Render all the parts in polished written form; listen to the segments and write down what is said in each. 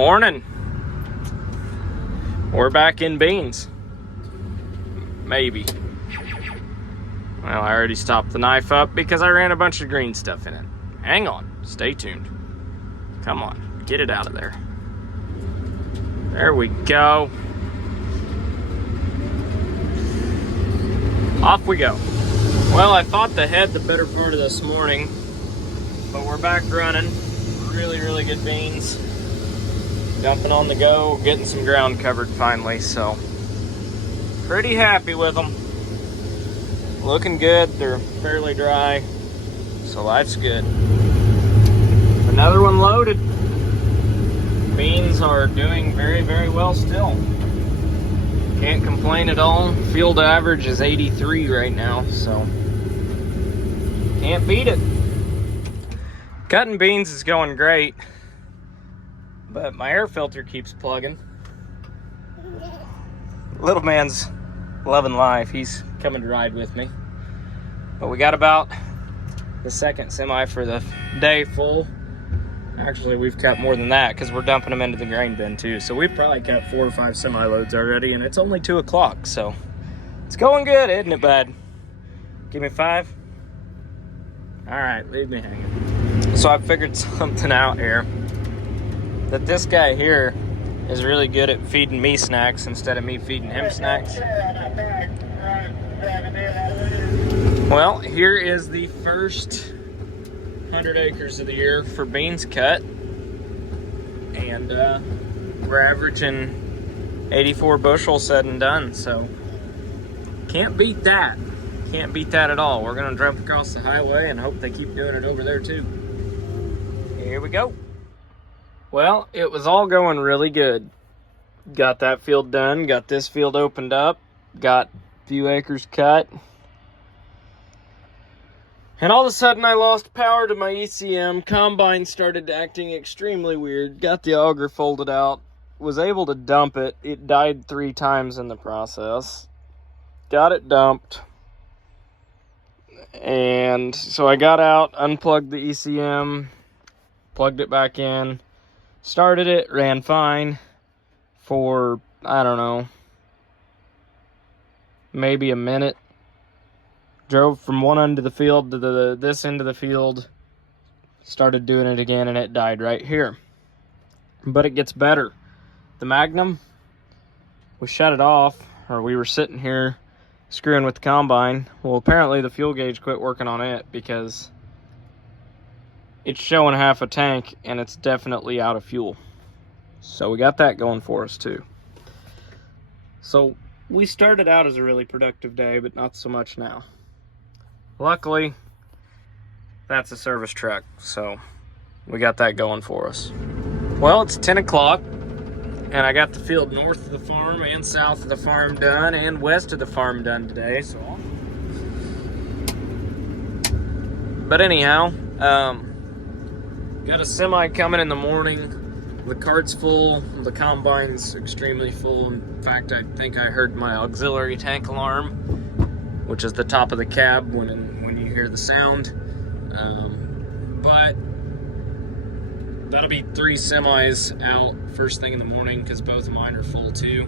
Morning. We're back in beans. Maybe. Well, I already stopped the knife up because I ran a bunch of green stuff in it. Hang on. Stay tuned. Come on. Get it out of there. There we go. Off we go. Well, I thought they had the better part of this morning, but we're back running. Really good beans. Dumping on the go, getting some ground covered finally, so pretty happy with them. Looking good, they're fairly dry, so life's good. Another one loaded. Beans are doing very well still. Can't complain at all. Field average is 83 right now, so can't beat it. Cutting beans is going great, but my air filter keeps plugging. Little man's loving life. He's coming to ride with me. But we got about the second semi for the day full. Actually, we've cut more than that because we're dumping them into the grain bin too. So we've probably cut 4 or 5 semi loads already, and it's only 2 o'clock. So it's going good, isn't it, bud? Give me 5. All right, leave me hanging. So I figured something out here. That this guy here is really good at feeding me snacks instead of me feeding him snacks. Well, here is the first 100 acres of the year for beans cut, and we're averaging 84 bushels said and done, so can't beat that. Can't beat that at all. We're gonna jump across the highway and hope they keep doing it over there too. Here we go. Well, it was all going really good. Got that field done, got this field opened up, got a few acres cut. And all of a sudden I lost power to my ECM. Combine started acting extremely weird. Got the auger folded out. Was able to dump it. It died 3 times in the process. Got it dumped. And so I got out, unplugged the ECM, plugged it back in, started it, ran fine for, I don't know, maybe a minute. Drove from one end of the field to this end of the field, started doing it again, and it died right here. But it gets better. The Magnum, we shut it off, or we were sitting here screwing with the combine. Well, apparently the fuel gauge quit working on it because it's showing half a tank, and it's definitely out of fuel. So we got that going for us too. So we started out as a really productive day, but not so much now. Luckily, that's a service truck, so we got that going for us. Well, it's 10 o'clock, and I got the field north of the farm and south of the farm done, and west of the farm done today, so. But anyhow, got a semi coming in the morning. The cart's full, the combine's extremely full. In fact, I think I heard my auxiliary tank alarm, which is the top of the cab when you hear the sound. But that'll be 3 semis out first thing in the morning because both of mine are full too.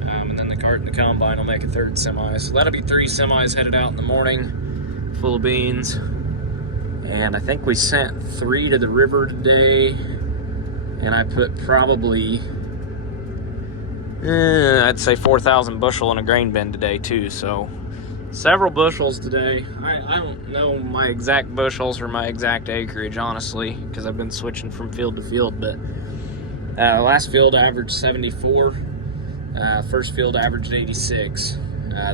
And then the cart and the combine will make a 3rd semi. So that'll be 3 semis headed out in the morning, full of beans. And I think we sent 3 to the river today. And I put probably, I'd say 4,000 bushel in a grain bin today too. So several bushels today. I don't know my exact bushels or my exact acreage, honestly, because I've been switching from field to field, but last field averaged 74. First field averaged 86.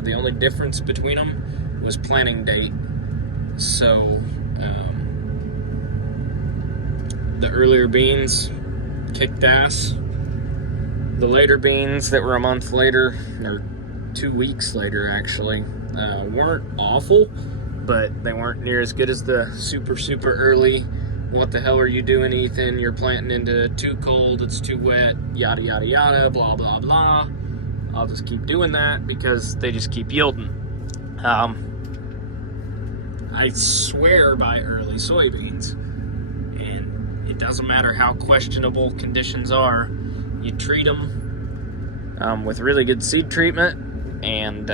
The only difference between them was planting date. So the earlier beans kicked ass. The later beans that were a month later, or 2 weeks later actually, weren't awful, but they weren't near as good as the super early. What the hell are you doing, Ethan? You're planting into too cold, it's too wet, yada yada yada, blah blah blah. I'll just keep doing that because they just keep yielding. I swear by early soybeans, and it doesn't matter how questionable conditions are, you treat them with really good seed treatment, and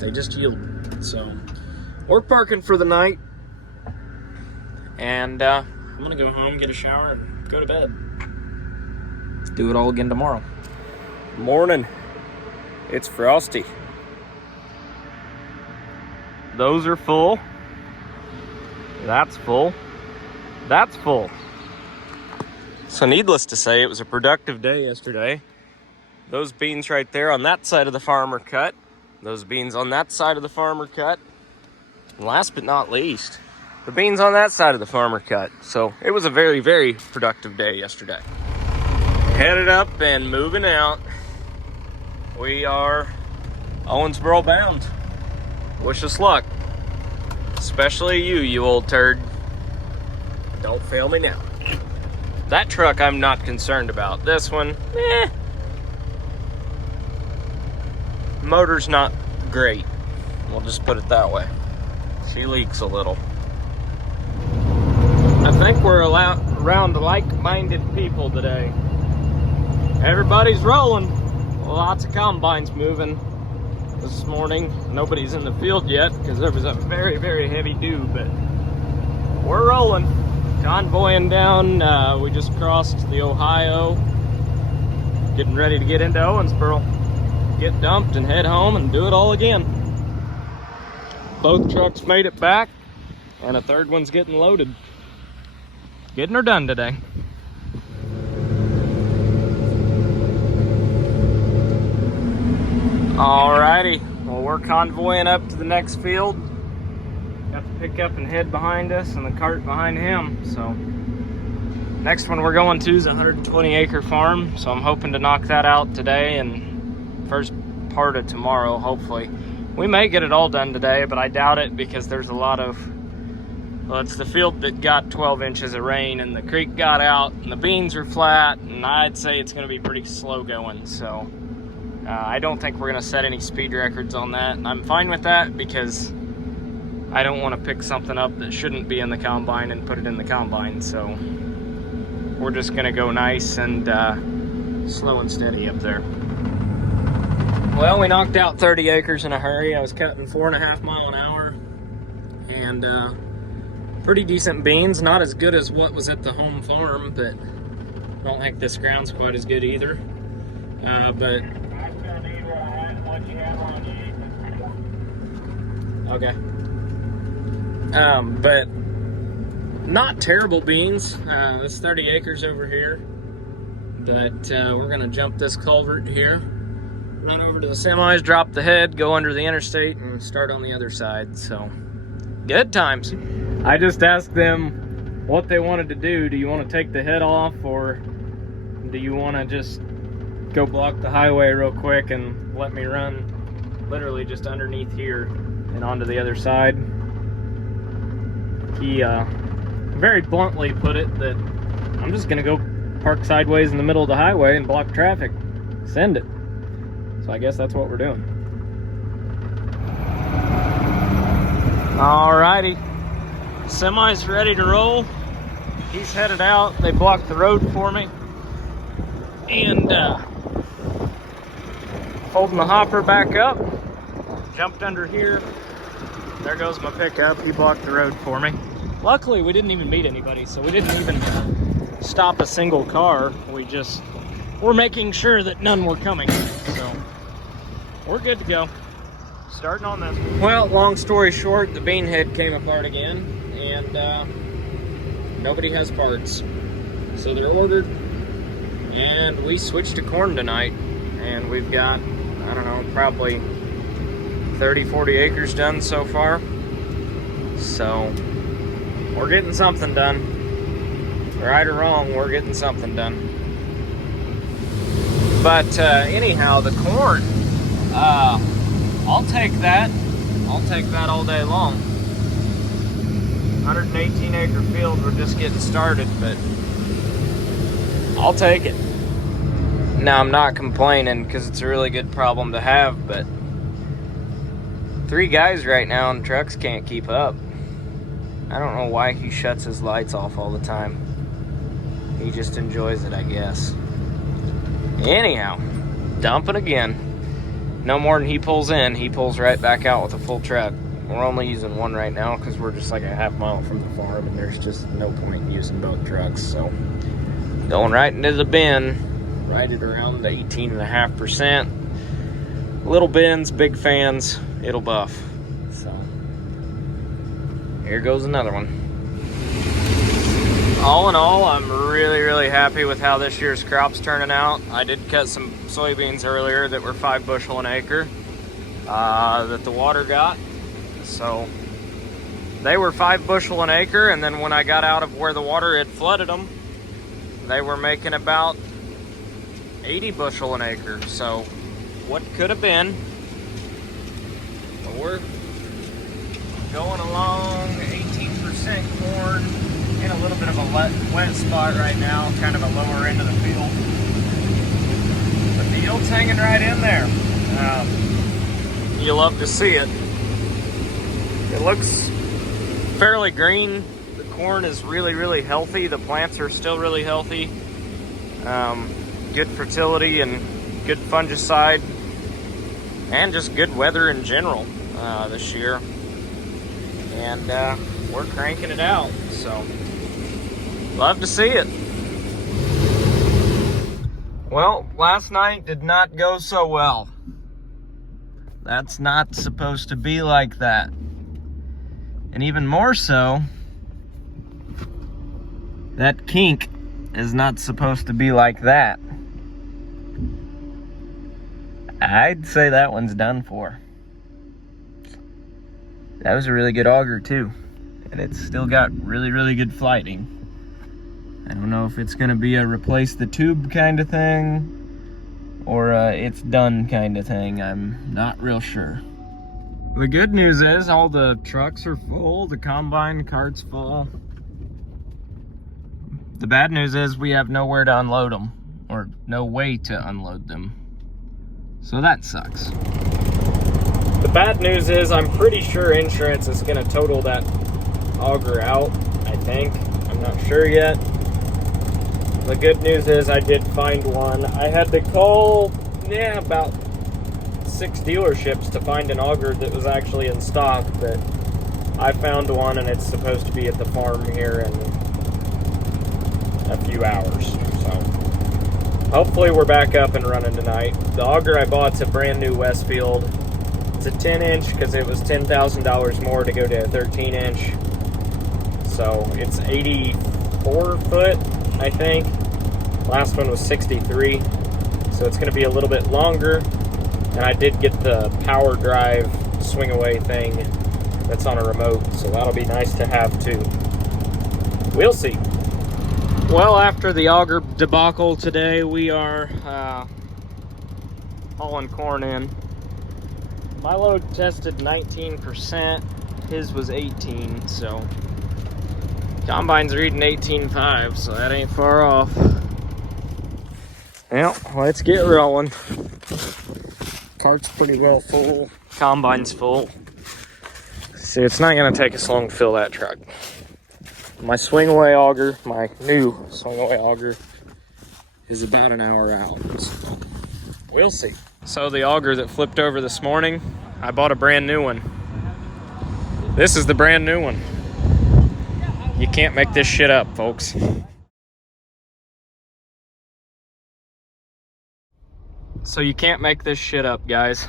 they just yield. So we're parking for the night, and I'm gonna go home, get a shower, and go to bed. Do it all again tomorrow. Morning. It's frosty. Those are full. That's full. That's full. So needless to say, it was a productive day yesterday. Those beans right there on that side of the farm are cut. Those beans on that side of the farm are cut. And last but not least, the beans on that side of the farm are cut. So it was a very, very productive day yesterday. Headed up and moving out. We are Owensboro bound. Wish us luck. Especially you old turd. Don't fail me now. That truck I'm not concerned about. This one, motor's not great. We'll just put it that way. She leaks a little. I think we're around like-minded people today. Everybody's rolling. Lots of combines moving this morning. Nobody's in the field yet because there was a very, very heavy dew, but we're rolling. Convoying down. We just crossed the Ohio. Getting ready to get into Owensboro. Get dumped and head home and do it all again. Both trucks made it back, and a third one's getting loaded. Getting her done today. Alrighty, well, we're convoying up to the next field. Got the pickup and head behind us and the cart behind him. So next one we're going to is a 120-acre farm. So I'm hoping to knock that out today and first part of tomorrow, hopefully. We may get it all done today, but I doubt it because there's a lot of, well, it's the field that got 12 inches of rain and the creek got out and the beans are flat, and I'd say it's going to be pretty slow going. So I don't think we're going to set any speed records on that. And I'm fine with that because I don't want to pick something up that shouldn't be in the combine and put it in the combine. So we're just going to go nice and slow and steady up there. Well, we knocked out 30 acres in a hurry. I was cutting 4.5 miles an hour, and pretty decent beans. Not as good as what was at the home farm, but I don't think this ground's quite as good either. But okay. But not terrible beans. This 30 acres over here. But we're gonna jump this culvert here, run over to the semis, drop the head, go under the interstate, and start on the other side. So good times. I just asked them what they wanted to do. Do you want to take the head off, or do you want to just go block the highway real quick and let me run literally just underneath here and onto the other side? He very bluntly put it that I'm just gonna go park sideways in the middle of the highway and block traffic. Send it. So I guess that's what we're doing. Alrighty, semi's ready to roll. He's headed out. They blocked the road for me, and holding the hopper back up, jumped under here. There goes my pickup. He blocked the road for me. Luckily, we didn't even meet anybody, so we didn't even stop a single car. We're making sure that none were coming. So we're good to go. Starting on this. Well, long story short, the bean head came apart again, and nobody has parts. So they're ordered, and we switched to corn tonight, and we've got, I don't know, probably 30, 40 acres done so far. So we're getting something done. Right or wrong, we're getting something done. But anyhow, the corn, I'll take that. I'll take that all day long. 118 acre field, we're just getting started, but I'll take it. Now, I'm not complaining because it's a really good problem to have, but 3 guys right now and trucks can't keep up. I don't know why he shuts his lights off all the time. He just enjoys it, I guess. Anyhow, dumping again. No more than he pulls in, he pulls right back out with a full truck. We're only using one right now because we're just like a half mile from the farm and there's just no point in using both trucks. So going right into the bin, right at around the 18.5%. Little bins, big fans, it'll buff. So here goes another one. All in all, I'm really happy with how this year's crop's turning out. I did cut some soybeans earlier that were 5 bushel an acre that the water got. So they were 5 bushel an acre, and then when I got out of where the water had flooded them, they were making about 80 bushel an acre. So what could have been, but we're going along 18% corn in a little bit of a wet spot right now, kind of a lower end of the field. But the yield's hanging right in there. You love to see it. It looks fairly green. The corn is really healthy. The plants are still really healthy. Good fertility and good fungicide, and just good weather in general this year. And we're cranking it out, so love to see it. Well, last night did not go so well. That's not supposed to be like that. And even more so, that kink is not supposed to be like that. I'd say that one's done for. That was a really good auger too. And it's still got really good flighting. I don't know if it's gonna be a replace the tube kind of thing or it's done kind of thing. I'm not real sure. The good news is all the trucks are full, the combine cart's full. The bad news is we have nowhere to unload them, or no way to unload them. So that sucks. The bad news is I'm pretty sure insurance is gonna total that auger out, I think. I'm not sure yet. The good news is I did find one. I had to call, about 6 dealerships to find an auger that was actually in stock, but I found one and it's supposed to be at the farm here in a few hours. So hopefully we're back up and running tonight. The auger I bought's a brand new Westfield. It's a 10-inch because it was $10,000 more to go to a 13-inch. So it's 84 foot, I think. Last one was 63. So it's going to be a little bit longer. And I did get the power drive swing away thing that's on a remote, so that'll be nice to have too. We'll see. Well, after the auger debacle today, we are hauling corn in. My load tested 19%, his was 18, so combine's reading 18.5, so that ain't far off. Well, let's get rolling. Cart's pretty well full, combine's full. See, it's not gonna take us long to fill that truck. My swing away auger, my new swing away auger, is about an hour out, so we'll see. So the auger that flipped over this morning, I bought a brand new one. This is the brand new one. You can't make this shit up, folks. So you can't make this shit up, guys.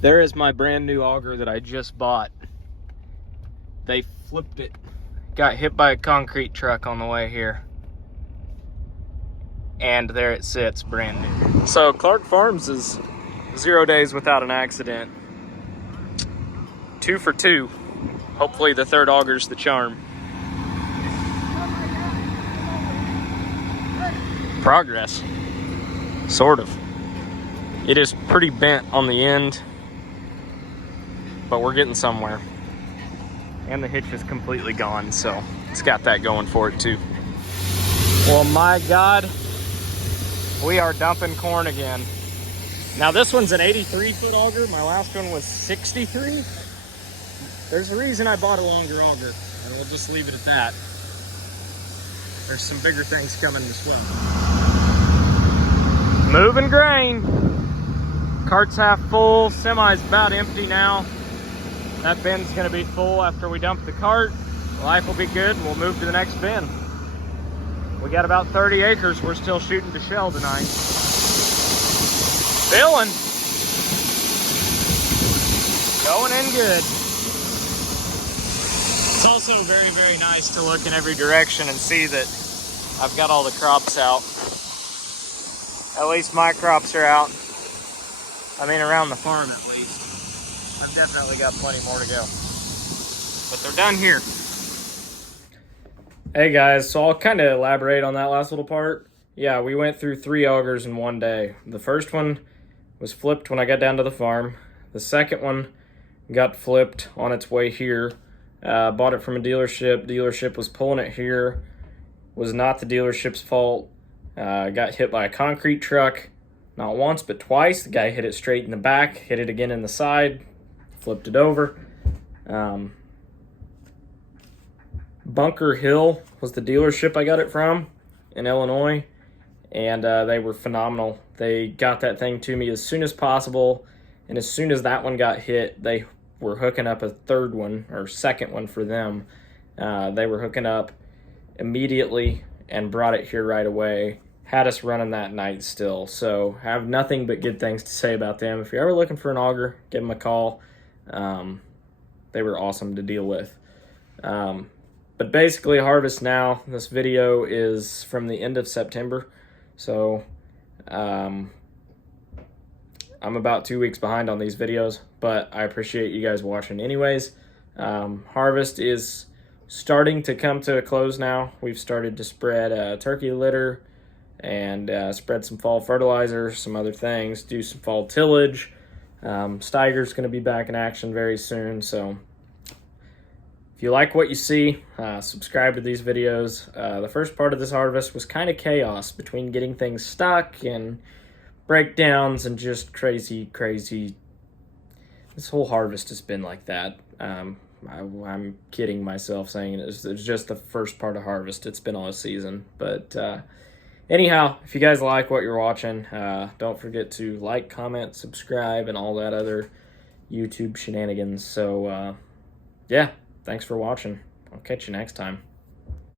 There is my brand new auger that I just bought. They flipped it. Got hit by a concrete truck on the way here. And there it sits, brand new. So Clark Farms is 0 days without an accident. 2 for 2. Hopefully the third auger's the charm. Progress. Sort of. It is pretty bent on the end, but we're getting somewhere. And the hitch is completely gone, so it's got that going for it too. Well, my God, we are dumping corn again. Now this one's an 83-foot auger. My last one was 63. There's a reason I bought a longer auger, and we'll just leave it at that. there's some bigger things coming as well. Moving grain. Cart's half full, semi's about empty now. That bin's gonna be full after we dump the cart. Life will be good, we'll move to the next bin. We got about 30 acres we're still shooting to shell tonight. Filling. Going in good. It's also very, very nice to look in every direction and see that I've got all the crops out. At least my crops are out. I mean, around the farm at least. I've definitely got plenty more to go. But they're done here. Hey guys, so I'll kind of elaborate on that last little part. Yeah, we went through 3 augers in one day. The first one was flipped when I got down to the farm. The second one got flipped on its way here. Bought it from a dealership. Dealership was pulling it here. Was not the dealership's fault. Got hit by a concrete truck. Not once, but twice. The guy hit it straight in the back, hit it again in the side, flipped it over. Bunker Hill was the dealership I got it from in Illinois, and they were phenomenal. They got that thing to me as soon as possible, and as soon as that one got hit, they were hooking up a third one, or second one for them. They were hooking up immediately and brought it here right away. Had us running that night still, so I have nothing but good things to say about them. If you're ever looking for an auger, give them a call. They were awesome to deal with. But basically, harvest now. This video is from the end of September, so I'm about 2 weeks behind on these videos, but I appreciate you guys watching anyways. Harvest is starting to come to a close now. We've started to spread turkey litter and spread some fall fertilizer, some other things, do some fall tillage. Steiger's going to be back in action very soon, so if you like what you see, subscribe to these videos. The first part of this harvest was kind of chaos between getting things stuck and breakdowns and just crazy. This whole harvest has been like that. I'm kidding myself saying it's just the first part of harvest. It's been all season. But anyhow, if you guys like what you're watching, don't forget to like, comment, subscribe, and all that other YouTube shenanigans. So, yeah. Thanks for watching. I'll catch you next time.